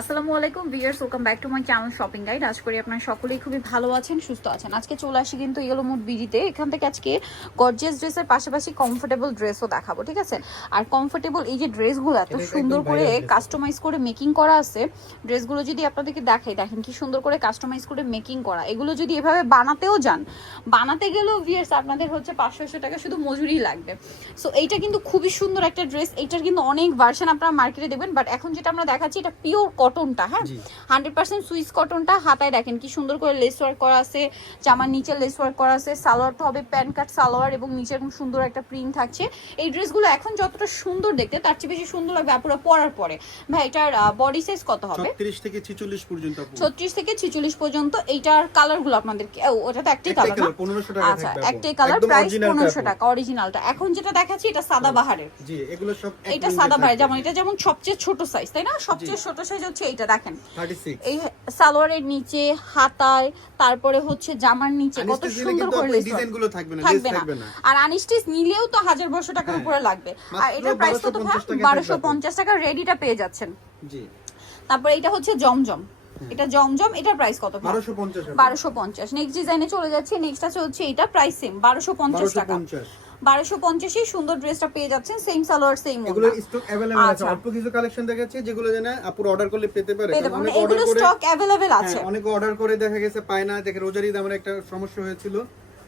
আসসালামু আলাইকুম viewers, welcome back to my channel shopping guide. আশা করি আপনারা সকলেই খুবই ভালো আছেন, সুস্থ আছেন। আজকে চলে আসি কিন্তু ইয়েলো মুড বিডিতে। এখান থেকে আজকে গর্জিয়াস ড্রেসের পাশাপাশি কমফোর্টেবল ড্রেসও দেখাবো, ঠিক আছে? আর কমফোর্টেবল এই যে ড্রেসগুলো এত সুন্দর করে কাস্টমাইজ করে মেকিং করা আছে, ড্রেসগুলো যদি আপনাদেরকে দেখাই, দেখেন কি সুন্দর করে কাস্টমাইজ করে মেকিং করা। এগুলো যদি এভাবে বানাতেও যান, বানাতে গেলেও ভিউয়ার্স আপনাদের হচ্ছে 500 টাকা শুধু মজুরি লাগবে। সো এইটা কিন্তু খুবই সুন্দর একটা ড্রেস। এইটার কিন্তু অনেক ভার্সন আপনারা মার্কেটে দেখবেন, বাট এখন যেটা আমরা দেখাচ্ছি এটা পিওর কটনটা, হ্যাঁ 100% সুইস কটনটা। হাতায় দেখেন কি সুন্দর করে লেস ওয়ার্ক করা আছে, জামার নিচে লেস ওয়ার্ক করা আছে। সালোয়ারটা হবে প্যান্ট কাট সালোয়ার এবং নিচে এরকম সুন্দর একটা প্রিন্ট থাকছে। এই ড্রেসগুলো এখন যতটা সুন্দর দেখতে তার চেয়ে বেশি সুন্দর লাগবে আপুরা পরার পরে। ভাই এটার বডি সাইজ কত হবে? 36 থেকে 46 পর্যন্ত। 36 থেকে 46 পর্যন্ত। এইটার কালারগুলো আপনাদেরকে, ওটা তো একটাই কালার না? 1500 টাকা আচ্ছা, থাকবে। একটাই কালার, প্রাইস 1500 টাকা অরিজিনালটা। এখন যেটা দেখাচ্ছি এটা সাদা বাহারের। জি, এগুলো সব এটা সাদা বাহার, যেমন এটা যেমন সবচেয়ে ছোট সাইজ, তাই না? সবচেয়ে ছোট সাইজ হচ্ছে এইটা, দেখেন 36। এই সালোয়ারের নিচে, হাতায়, তারপরে হচ্ছে জামার নিচে কত সুন্দর করে লেস ডিজাইনগুলো থাকবে না, থাকবে লেস না। থাকবে না। আর আনস্টিচ নিলেও তো 1000-1200 টাকার উপরে লাগবে। আর এটার প্রাইস কত? 1250 টাকা রেডিটা পেয়ে যাচ্ছেন। জি। তারপর এটা হচ্ছে জমজম, এটা জমজম, এটার প্রাইস কত? 1250। 1250। নেক্সট ডিজাইনে চলে যাচ্ছে। নেক্সট আছে হচ্ছে এটা, প্রাইস সেম 1250 টাকা। 1250 সুন্দর ড্রেসটা পেয়ে যাচ্ছেন, সেম সালোয়ার সেম ওড়না। এগুলো স্টক अवेलेबल আছে। অল্প কিছু কালেকশন দেখাচ্ছি যেগুলো জানা আপুর অর্ডার করলে পেতে পারে। অনেক এগুলো স্টক अवेलेबल আছে। অনেক অর্ডার করে দেখা গেছে পায় না। দেখে রোজার ঈদ আমার একটা সমস্যা হয়েছিল,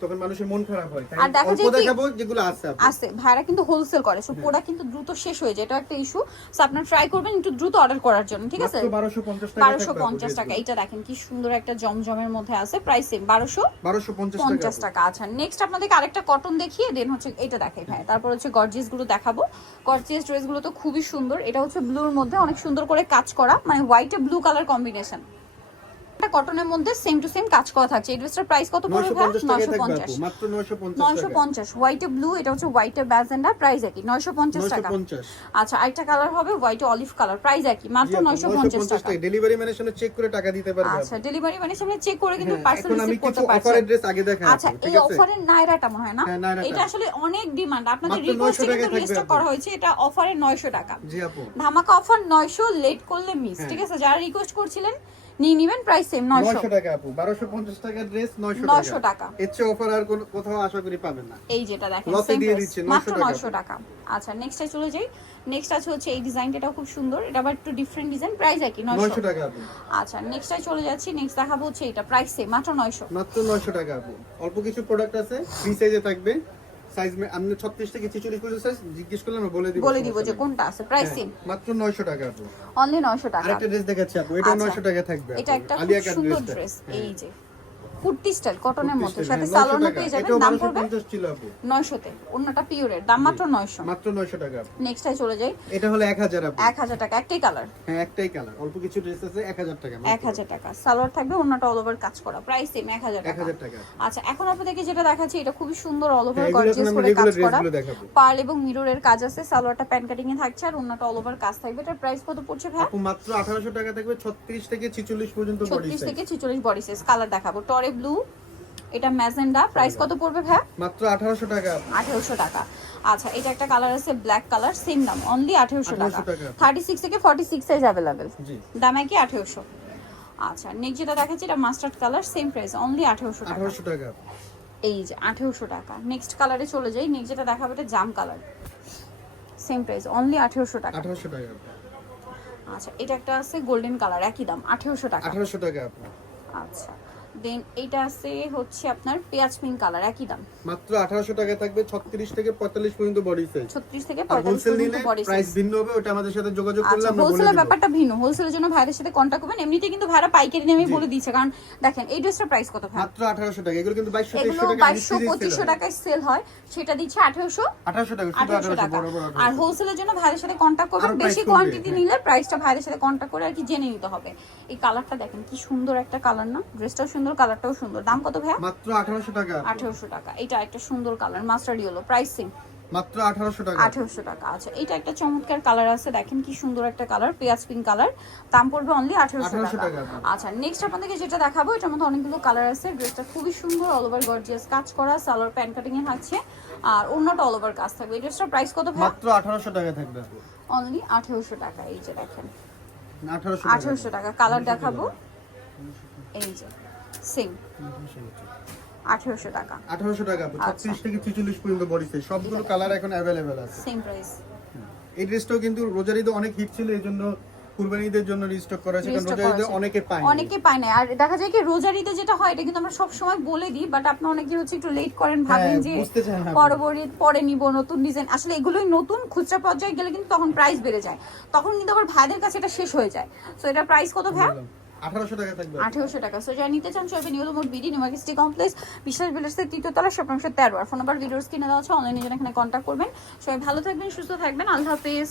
তখন মানুষের মন খারাপ হয়। তাই অল্প দেখাবো যেগুলো আছে। আছে ভাইরা কিন্তু হোলসেল করে, সো প্রোডাক্ট কিন্তু দ্রুত শেষ হয়ে যায়, এটা একটা ইস্যু। সো আপনারা ট্রাই করবেন একটু দ্রুত অর্ডার করার জন্য, ঠিক আছে? 1250 টাকা। এটা দেখেন কি সুন্দর একটা জমজমের মধ্যে আছে, প্রাইস সেম 1250 টাকা। আচ্ছা, নেক্সট আপনাদেরকে আরেকটা কটন দেখিয়ে দেন হচ্ছে এটা দেখাই ভাই। তারপর হচ্ছে গর্জিয়াস গুলো দেখাবো। গর্জিয়াস ড্রেস গুলো তো খুবই সুন্দর। এটা হচ্ছে ব্লুর মধ্যে অনেক সুন্দর করে কাজ করা, মানে হোয়াইট এ ব্লু কালার কম্বিনেশন। কটনের মধ্যে সেম টু সেম কাজ করা থাকছে। এই ড্রেসটার প্রাইস কত পড়বে? 950, মাত্র 950। হোয়াইটে ব্লু, এটা হচ্ছে হোয়াইটে ব্যাজেন্ডা, প্রাইস একই 950 টাকা। আচ্ছা, আরেকটা কালার হবে হোয়াইটে অলিভ কালার, প্রাইস একই মাত্র 950 টাকা। ডেলিভারি ম্যানের সামনে চেক করে টাকা দিতে পারবে। আচ্ছা, ডেলিভারি ম্যানের সামনে চেক করে কিন্তু পার্সেল রিসিভ করতে পারছেন। অফারের ড্রেস আগে দেখা আছে। আচ্ছা, এই অফারের নাইরাটা মনে হয় না? এটা আসলে অনেক ডিমান্ড, আপনাদের রিকোয়েস্টে কিন্তু রিস্টক করা হয়েছে। এটা অফারে 900 টাকা। জি আপু, ধামাকা অফার 900, লেট করলে মিস, ঠিক আছে? যারা রিকোয়েস্ট করছিলেন নিয়ে নেবেন, প্রাইস সেম 900 টাকা আপু। 1250 টাকার ড্রেস 900 টাকা। এর চেয়ে অফার আর কোথাও আশা করি পাবেন না। এই যেটা দেখেন লসে দিয়ে দিচ্ছে মাত্র 900 টাকা। আচ্ছা, নেক্সটে চলে যাই। নেক্সট আছে হচ্ছে এই ডিজাইনটা, এটাও খুব সুন্দর। এটা আবার একটু ডিফারেন্ট ডিজাইন, প্রাইস একই 900 টাকা আপু। আচ্ছা, নেক্সটে চলে যাচ্ছি। নেক্সট দেখাবো হচ্ছে এটা, প্রাইস সেম মাত্র 900 টাকা আপু। অল্প কিছু প্রোডাক্ট আছে, ফ্রি সাইজে থাকবে। সাইজ আপনি 36 থেকে 46 পর্যন্ত সাইজ জিজ্ঞেস করলে আমি বলে দিব যে কোনটা আছে। প্রাইস সেম মাত্র 900 টাকা আপু। অনলি 900 টাকা। আরেকটা ড্রেস দেখাচ্ছি আপু, এটা 900 টাকা থাকবে। এটা একটা খুব সুন্দর ড্রেস, এই যে কুর্তি স্টাইল কটনের মধ্যে, সাথে সালোয়ার পেয়ে যাবেন। দাম পড়বে 900 তে। ওন্নাটা পিওরের, দাম মাত্র 900। মাত্র 900 টাকা। নেক্সটে চলে যাই। এটা হলো 1000 আপু। 1000 টাকা, একটাই কালার। হ্যাঁ, একটাই কালার। অল্প কিছু ড্রেস আছে 1000 টাকা। 1000 টাকা সালোয়ার থাকবে, ওন্নাটা অল ওভার কাজ করা, প্রাইস সেম 1000 টাকা। 1000 টাকা। আচ্ছা, এখন আপনাদেরকে যেটা দেখাচ্ছি এটা খুবই সুন্দর, অল ওভার গর্জিয়াস করে কাজ করা, পার্ল এবং মিররের কাজ আছে। সালোয়ারটা প্যান কাটিং এ থাকছে আর ওন্নাটা অল ওভার কাজ থাকবে। এটার প্রাইস কত পড়ছে ভাই? আপু মাত্র 1800 টাকা থাকবে। 36 থেকে 46 পর্যন্ত বডি সাইজ। 36 থেকে 46 বডি সাইজ। কালার দেখাবো টরে ব্লু, এটা ম্যাজেন্ডা, প্রাইস কত পড়বে ভাই? মাত্র 1800 টাকা। 1800 টাকা। আচ্ছা, এটা একটা কালার আছে ব্ল্যাক কালার, সেম দাম অনলি 1800 টাকা। 36 থেকে 46 সাইজ अवेलेबल, জি দাম কি 1800। আচ্ছা, নেক্সট যেটা দেখাচ্ছি এটা mustard colour, same price only 1800 টাকা। 1800 টাকা। এই যে 1800 টাকা। নেক্সট কালারে চলে যাই। নেক্সট যেটা দেখাবো এটা জাম কালার, সেম প্রাইস অনলি 1800 টাকা। 1800 টাকা। আচ্ছা, এটা একটা আছে গোল্ডেন কালার, একই দাম 1800 টাকা। 1800 টাকা আপু। আচ্ছা, দেন এইটা আছে হচ্ছে আপনার পেঁয়াজ পিঙ্ক কালার, একই দাম মাত্র 1800 টাকা থাকবে। 36 থেকে 45 পর্যন্ত বডি সাইজ। 36 থেকে 45 পর্যন্ত বডি সাইজ। প্রাইস ভিন্ন হবে, ওটা আমাদের সাথে যোগাযোগ করলে আমরা বলে দেব। হোলসেলের ব্যাপারটা ভিন্ন, হোলসেলের জন্য ভাইদের সাথে কন্টাক্ট করবেন। এমনিতে কিন্তু ভাড়া পাইকারি দামে বলে দিয়েছে, কারণ দেখেন এই ড্রেসটার প্রাইস কত ভাই? মাত্র 1800 টাকা। এগুলো কিন্তু 2200 টাকা, 2200-2500 টাকায় সেল হয়, সেটা দিচ্ছে 1800 টাকা। 1800 টাকা। আর হোলসেলের জন্য ভাইদের সাথে কন্টাক্ট করবেন, বেশি কোয়ান্টিটি নিলে প্রাইসটা ভাইদের সাথে কন্টাক্ট করে আর কি জেনে নিতে হবে। এই কালারটা দেখেন কি সুন্দর একটা কালার না? ড্রেসটাও সুন্দর, কালারটাও সুন্দর। দাম কত ভাই? মাত্র 1800 টাকা। 1800 টাকা। এটা একটা সুন্দর colour, mustard yellow, price same মাত্র 1800 টাকা। 1800 টাকা। আচ্ছা, এটা একটা চমৎকার কালার আছে, দেখেন কি সুন্দর একটা কালার, পেঁয়াজ পিঙ্ক কালার, দাম পড়বে অনলি 1800 টাকা। আচ্ছা, নেক্সট আপনাদেরকে যেটা দেখাবো এটার মধ্যে অনেকগুলো কালার আছে। ড্রেসটা খুবই সুন্দর, অল ওভার গর্জিয়াস কাজ করা, সালোয়ার প্যান কাটিং এ থাকছে আর ওন্নাটা অল ওভার কাজ থাকবে। এই ড্রেসটার প্রাইস কত ভাই? মাত্র 1800 টাকা থাকবে অনলি 1800 টাকা। এই যে দেখেন 1800 টাকা। কালার দেখাবো, এই যে সেম 1800 টাকা। 1800 টাকা 36 থেকে 46 পর্যন্ত বডি সাইজ, সবগুলো কালার এখন अवेलेबल আছে। Same price. এই ড্রেসটাও কিন্তু রোজার ঈদে অনেক হিট ছিল, এজন্য কুরবানি ঈদের জন্য রিস্টক করা হয়েছে, কারণ রোজার ঈদে অনেকে পায় না। অনেকে পায় না। আর দেখা যায় কি রোজার ঈদে যেটা হয় এটা কিন্তু আমরা সব সময় বলে দিই, বাট আপনারা অনেকে হচ্ছে একটু লেট করেন, ভাবেন যে পরবর্তী পরে নিব নতুন ডিজাইন। আসলে এগুলোই নতুন, খুচরা পর্যায়ে গেলে কিন্তু তখন প্রাইস বেড়ে যায়, তখন কিন্তু আবার ভাইদের কাছে এটা শেষ হয়ে যায়। সো এটা প্রাইস কত ভাই? 1800 টাকা থাকবে। 1800 টাকা। সো যারা নিতে চান সবাই নিয়ম mode BD new city complex বিশ্বাস বিল্ডার্সের 3য় তলা শপ নম্বর 13। আর ফোন নাম্বার ভিডিওস কিনে দেওয়া আছে, অনলাইনে যেন এখানে কন্ট্যাক্ট করবেন। সবাই ভালো থাকবেন, সুস্থ থাকবেন, আল্লাহ হাফেজ।